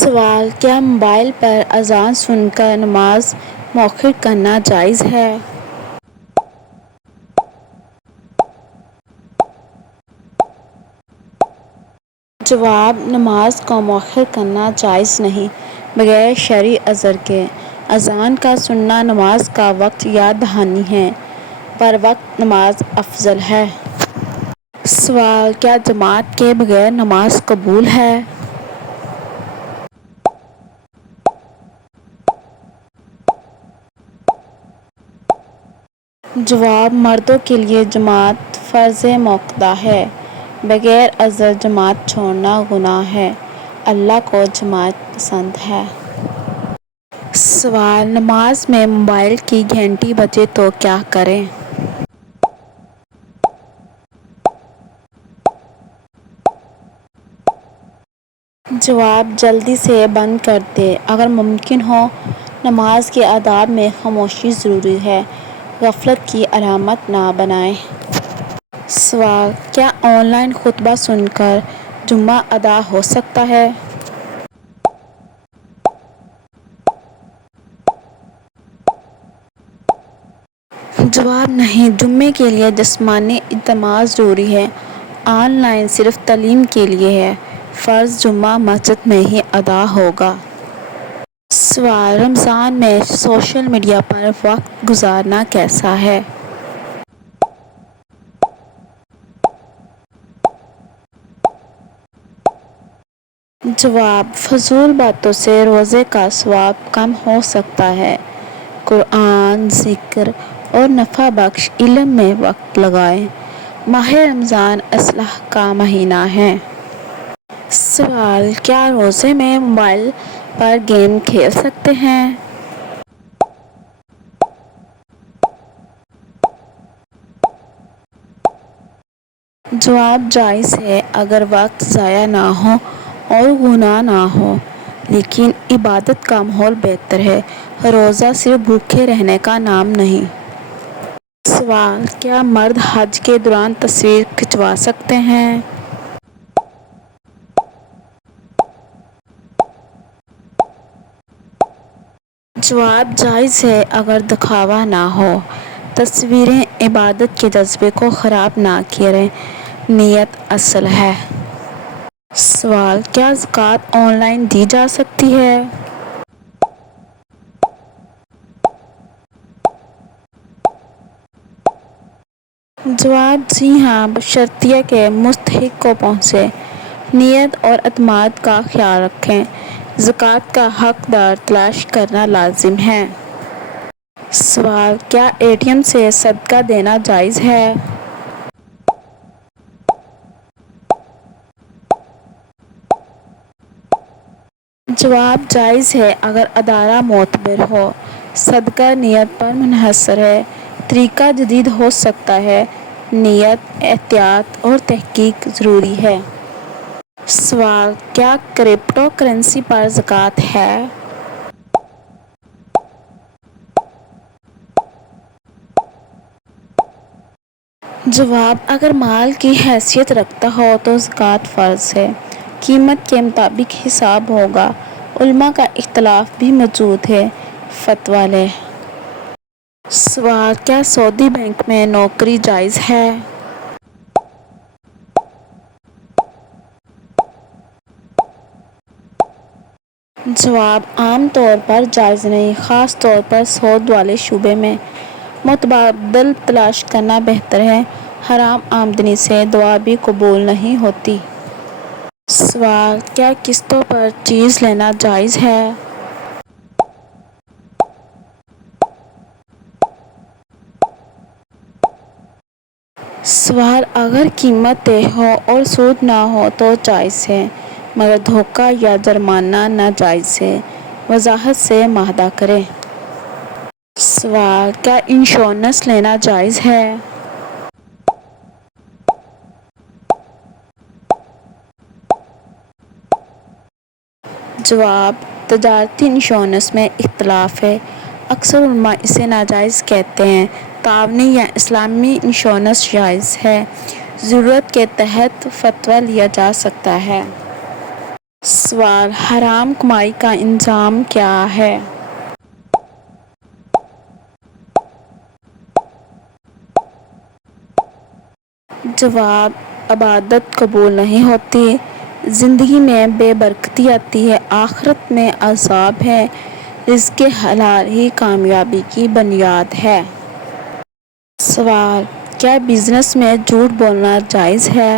سوال: کیا موبائل پر اذان سن کر نماز مؤخر کرنا جائز ہے؟ جواب: نماز کو مؤخر کرنا جائز نہیں، بغیر شرعی عذر کے۔ اذان کا سننا نماز کا وقت یاد دہانی ہے۔ بروقت نماز افضل ہے۔ سوال: کیا جماعت کے بغیر نماز قبول ہے؟ جواب: مردوں کے لیے جماعت فرض موقدہ ہے۔ بغیر عذر جماعت چھوڑنا گناہ ہے۔ اللہ کو جماعت پسند ہے۔ سوال: نماز میں موبائل کی گھنٹی بجے تو کیا کریں؟ جواب: جلدی سے بند کر دیں۔ اگر ممکن ہو نماز کے آداب میں خاموشی ضروری ہے۔ غفلت کی علامت نہ بنائیں۔ سوال: کیا آن لائن خطبہ سن کر جمعہ ادا ہو سکتا ہے؟ جواب: نہیں، جمعے کے لیے جسمانی اجتماع ضروری ہے۔ آن لائن صرف تعلیم کے لیے ہے۔ فرض جمعہ مسجد میں ہی ادا ہوگا۔ سوال: رمضان میں سوشل میڈیا پر وقت گزارنا کیسا ہے؟ جواب: فضول باتوں سے روزے کا ثواب کم ہو سکتا ہے۔ قرآن، ذکر اور نفع بخش علم میں وقت لگائیں۔ ماہ رمضان اصلاح کا مہینہ ہے۔ سوال: کیا روزے میں موبائل پر گیم کھیل سکتے ہیں؟ جواب: جائز ہے، اگر وقت ضائع نہ ہو اور گناہ نہ ہو، لیکن عبادت کا ماحول بہتر ہے۔ روزہ صرف بھوکے رہنے کا نام نہیں۔ سوال: کیا مرد حج کے دوران تصویر کھنچوا سکتے ہیں؟ جواب: جائز ہے، اگر دکھاوا نہ ہو۔ تصویریں عبادت کے جذبے کو خراب نہ کریں، نیت اصل ہے۔ سوال: کیا زکوٰۃ آن لائن دی جا سکتی ہے؟ جواب: جی ہاں، بشرطیہ کہ مستحق کو پہنچے۔ نیت اور اعتماد کا خیال رکھیں۔ زکوٰۃ کا حقدار تلاش کرنا لازم ہے۔ سوال: کیا اے ٹی ایم سے صدقہ دینا جائز ہے؟ جواب: جائز ہے، اگر ادارہ معتبر ہو۔ صدقہ نیت پر منحصر ہے۔ طریقہ جدید ہو سکتا ہے۔ نیت، احتیاط اور تحقیق ضروری ہے۔ سوال: کیا کرپٹو کرنسی پر زکوٰۃ ہے؟ جواب: اگر مال کی حیثیت رکھتا ہو تو زکوٰۃ فرض ہے۔ قیمت کے مطابق حساب ہوگا۔ علماء کا اختلاف بھی موجود ہے۔ فتویٰ لیں۔ سوال: کیا سعودی بینک میں نوکری جائز ہے؟ جواب: عام طور پر جائز نہیں، خاص طور پر سود والے شعبے میں۔ متبادل تلاش کرنا بہتر ہے۔ حرام آمدنی سے دعا بھی قبول نہیں ہوتی۔ سوال: کیا قسطوں پر چیز لینا جائز ہے؟ سوال: اگر قیمت طے ہو اور سود نہ ہو تو جائز ہے، مگر دھوکہ یا جرمانہ ناجائز ہے۔ وضاحت سے معاہدہ کریں۔ سوال: کیا انشورنس لینا جائز ہے؟ جواب: تجارتی انشورنس میں اختلاف ہے۔ اکثر علماء اسے ناجائز کہتے ہیں۔ تعاونی یا اسلامی انشورنس جائز ہے۔ ضرورت کے تحت فتویٰ لیا جا سکتا ہے۔ سوال: حرام کمائی کا انجام کیا ہے؟ جواب: عبادت قبول نہیں ہوتی، زندگی میں بے برکتی آتی ہے، آخرت میں عذاب ہے، رزق حلال ہی کامیابی کی بنیاد ہے۔ سوال: کیا بزنس میں جھوٹ بولنا جائز ہے؟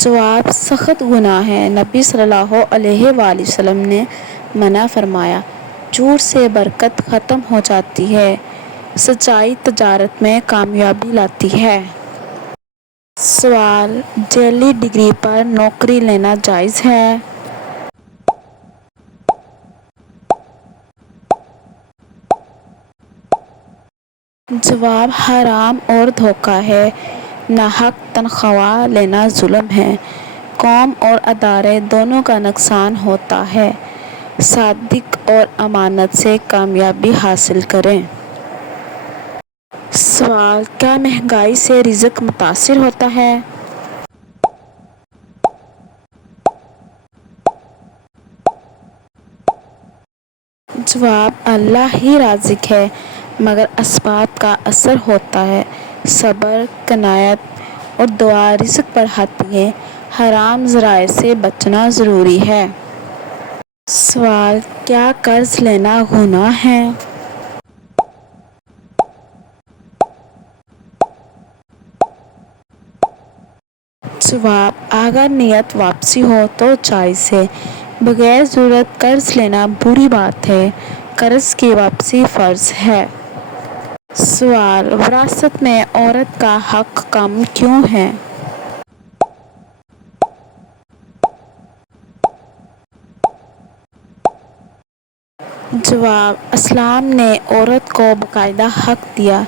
جواب: سخت گناہ ہے، نبی صلی اللہ علیہ وآلہ وسلم نے منع فرمایا۔ جھوٹ سے برکت ختم ہو جاتی ہے، سچائی تجارت میں کامیابی لاتی ہے۔ سوال: جعلی ڈگری پر نوکری لینا جائز ہے؟ جواب: حرام اور دھوکہ ہے، ناحق تنخواہ لینا ظلم ہے، قوم اور ادارے دونوں کا نقصان ہوتا ہے، صدق اور امانت سے کامیابی حاصل کریں۔ سوال: کیا مہنگائی سے رزق متاثر ہوتا ہے؟ جواب: اللہ ہی رازق ہے، مگر اسباب کا اثر ہوتا ہے، صبر، قناعت اور دعا رزق بڑھاتی ہیں، حرام ذرائع سے بچنا ضروری ہے۔ سوال: کیا قرض لینا گناہ ہے؟ جواب: اگر نیت واپسی ہو تو جائز ہے، بغیر ضرورت قرض لینا بری بات ہے، قرض کی واپسی فرض ہے۔ سوال: وراثت میں عورت کا حق کم کیوں ہے؟ جواب: اسلام نے عورت کو باقاعدہ حق دیا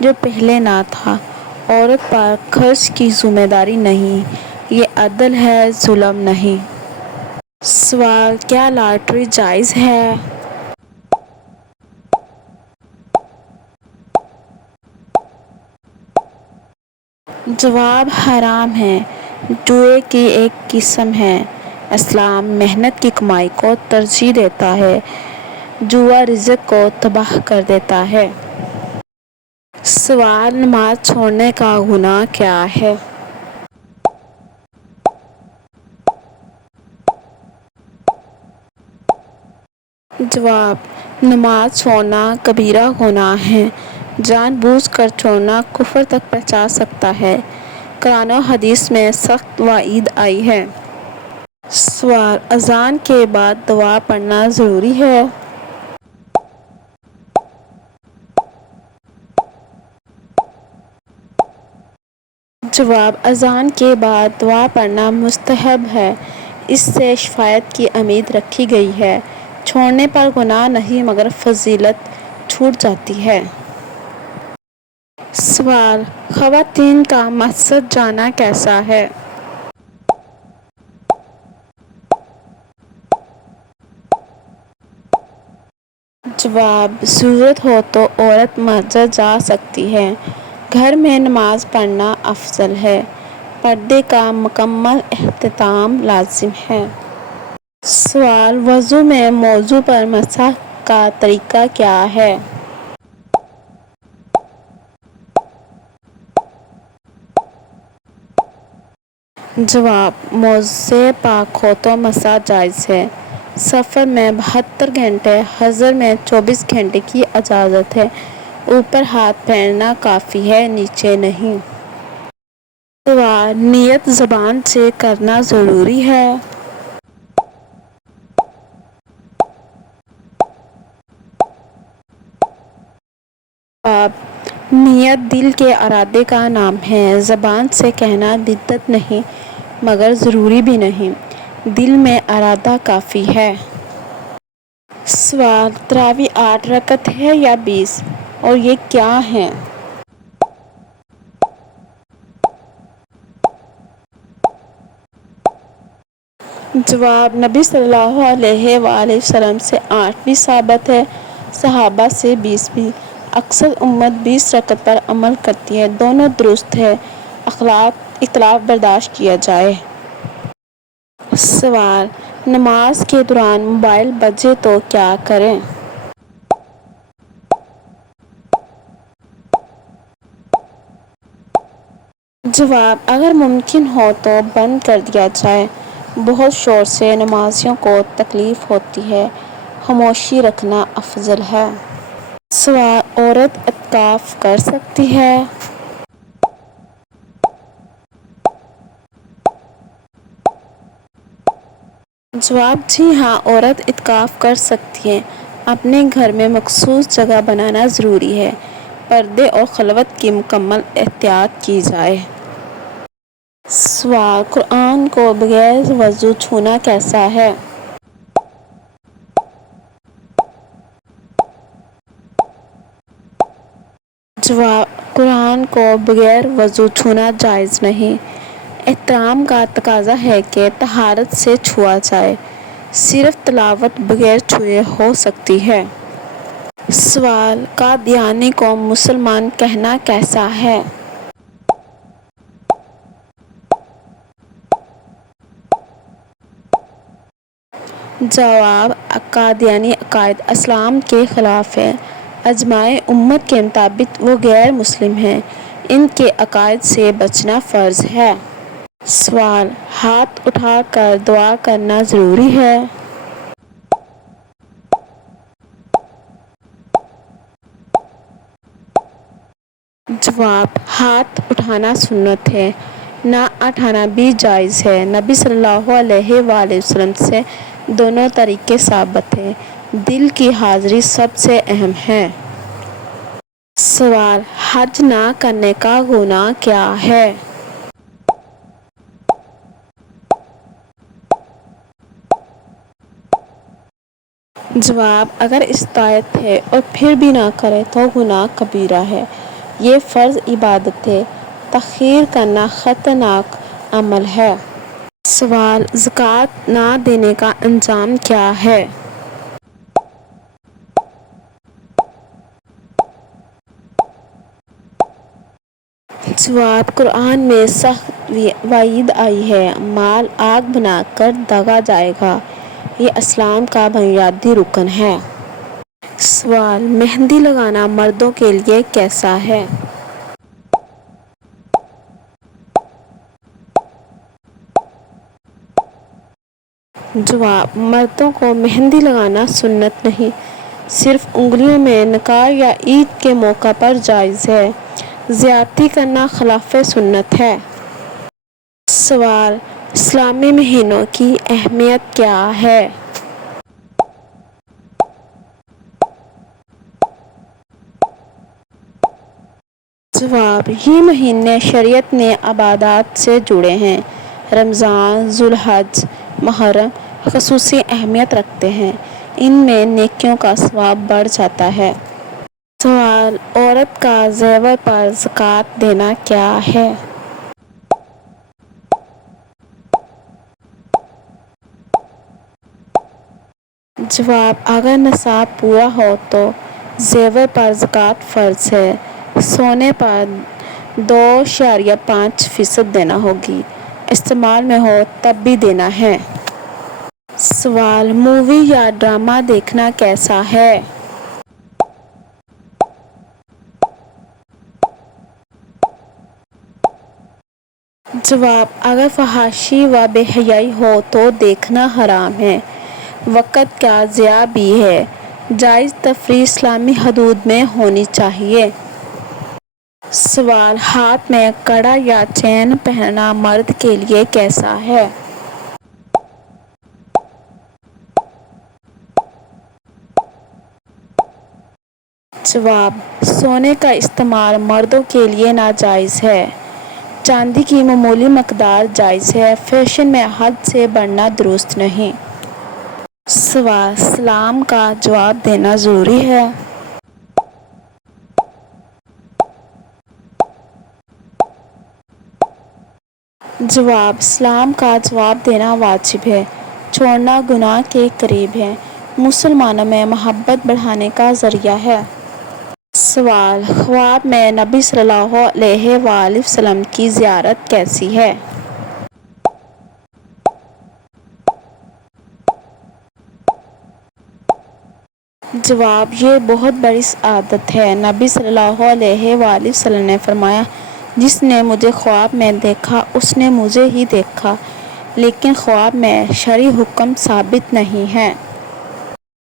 جو پہلے نہ تھا، عورت پر خرچ کی ذمہ داری نہیں، یہ عدل ہے، ظلم نہیں۔ سوال: کیا لاٹری جائز ہے؟ جواب: حرام ہے، جوئے کی ایک قسم ہے، اسلام محنت کی کمائی کو ترجیح دیتا ہے، جوا رزق کو تباہ کر دیتا ہے۔ سوال: نماز چھوڑنے کا گناہ کیا ہے؟ جواب: نماز چھوڑنا کبیرہ گناہ ہے، جان بوجھ کر چھوڑنا کفر تک پہنچا سکتا ہے، قرآن و حدیث میں سخت وعید آئی ہے۔ سوال: اذان کے بعد دعا پڑھنا ضروری ہے؟ جواب: اذان کے بعد دعا پڑھنا مستحب ہے، اس سے شفاعت کی امید رکھی گئی ہے، چھوڑنے پر گناہ نہیں مگر فضیلت چھوٹ جاتی ہے۔ سوال: خواتین کا مسجد جانا کیسا ہے؟ جواب: ضرورت ہو تو عورت مسجد جا سکتی ہے، گھر میں نماز پڑھنا افضل ہے، پردے کا مکمل اہتمام لازم ہے۔ سوال: وضو میں موضوع پر مسح کا طریقہ کیا ہے؟ جواب: موضوع سے پاک ہو تو مسح جائز ہے، سفر میں 72 گھنٹے، حضر میں 24 گھنٹے کی اجازت ہے، اوپر ہاتھ پھیرنا کافی ہے، نیچے نہیں۔ سوال: نیت زبان سے کرنا ضروری ہے؟ جواب: نیت دل کے ارادے کا نام ہے، زبان سے کہنا بدعت نہیں مگر ضروری بھی نہیں، دل میں ارادہ کافی ہے۔ سوال: تراویح 8 رکعت ہے یا 20 اور یہ کیا ہیں؟ جواب: نبی صلی اللہ علیہ وآلہ وسلم سے 8 بھی ثابت ہے، صحابہ سے 20 بھی، اکثر امت 20 رکعت پر عمل کرتی ہے، دونوں درست ہے، اختلاف برداشت کیا جائے۔ سوال: نماز کے دوران موبائل بجے تو کیا کریں؟ جواب: اگر ممکن ہو تو بند کر دیا جائے، بہت شور سے نمازیوں کو تکلیف ہوتی ہے، خاموشی رکھنا افضل ہے۔ سوال: عورت اعتکاف کر سکتی ہے؟ جواب: جی ہاں، عورت اعتکاف کر سکتی ہے۔ اپنے گھر میں مخصوص جگہ بنانا ضروری ہے۔ پردے اور خلوت کی مکمل احتیاط کی جائے۔ سوال: قرآن کو بغیر وضو چھونا کیسا ہے؟ جواب: قرآن کو بغیر وضو چھونا جائز نہیں۔ احترام کا تقاضا ہے کہ طہارت سے چھوا جائے۔ صرف تلاوت بغیر چھوئے ہو سکتی ہے۔ سوال: قادیانی کو مسلمان کہنا کیسا ہے؟ جواب: قادیانی عقائد اسلام کے خلاف ہیں۔ اجماع امت کے مطابق وہ غیر مسلم ہیں۔ ان کے عقائد سے بچنا فرض ہے۔ سوال: ہاتھ اٹھا کر دعا کرنا ضروری ہے؟ جواب: ہاتھ اٹھانا سنت ہے، نہ اٹھانا بھی جائز ہے۔ نبی صلی اللہ علیہ وآلہ وسلم سے دونوں طریقے ثابت ہیں۔ دل کی حاضری سب سے اہم ہے۔ سوال: حج نہ کرنے کا گناہ کیا ہے؟ جواب: اگر استطاعت ہے اور پھر بھی نہ کرے تو گناہ کبیرہ ہے۔ یہ فرض عبادت ہے، تاخیر کرنا خطرناک عمل ہے۔ سوال: زکوٰۃ نہ دینے کا انجام کیا ہے؟ جواب: قرآن میں سخت وعید آئی ہے، مال آگ بنا کر داغا جائے گا۔ یہ اسلام کا بنیادی رکن ہے۔ سوال: مہندی لگانا مردوں کے لیے کیسا ہے؟ جواب: مردوں کو مہندی لگانا سنت نہیں، صرف انگلیوں میں نکاح یا عید کے موقع پر جائز ہے۔ زیادتی کرنا خلاف سنت ہے۔ سوال: اسلامی مہینوں کی اہمیت کیا ہے؟ جواب: یہ مہینے شریعت نے عبادات سے جوڑے ہیں۔ رمضان، ذوالحج، محرم خصوصی اہمیت رکھتے ہیں۔ ان میں نیکیوں کا ثواب بڑھ جاتا ہے۔ سوال: عورت کا زیور پر زکوٰۃ دینا کیا ہے؟ جواب: اگر نصاب پورا ہو تو زیور پر زکوٰۃ فرض ہے۔ سونے پر 2.5% دینا ہوگی۔ استعمال میں ہو تب بھی دینا ہے۔ سوال: مووی یا ڈرامہ دیکھنا کیسا ہے؟ جواب: اگر فحاشی و بے حیائی ہو تو دیکھنا حرام ہے، وقت کا ضیاع بھی ہے۔ جائز تفریح اسلامی حدود میں ہونی چاہیے۔ سوال: ہاتھ میں کڑا یا چین پہننا مرد کے لیے کیسا ہے؟ جواب: سونے کا استعمال مردوں کے لیے ناجائز ہے۔ چاندی کی معمولی مقدار جائز ہے۔ فیشن میں حد سے بڑھنا درست نہیں۔ سوال: سلام کا جواب دینا ضروری ہے؟ جواب: سلام کا جواب دینا واجب ہے، چھوڑنا گناہ کے قریب ہے۔ مسلمانوں میں محبت بڑھانے کا ذریعہ ہے۔ سوال: خواب میں نبی صلی اللہ علیہ وآلہ وسلم کی زیارت کیسی ہے؟ جواب: یہ بہت بڑی سعادت ہے۔ نبی صلی اللہ علیہ وآلہ وسلم نے فرمایا، جس نے مجھے خواب میں دیکھا اس نے مجھے ہی دیکھا، لیکن خواب میں شرعی حکم ثابت نہیں ہے۔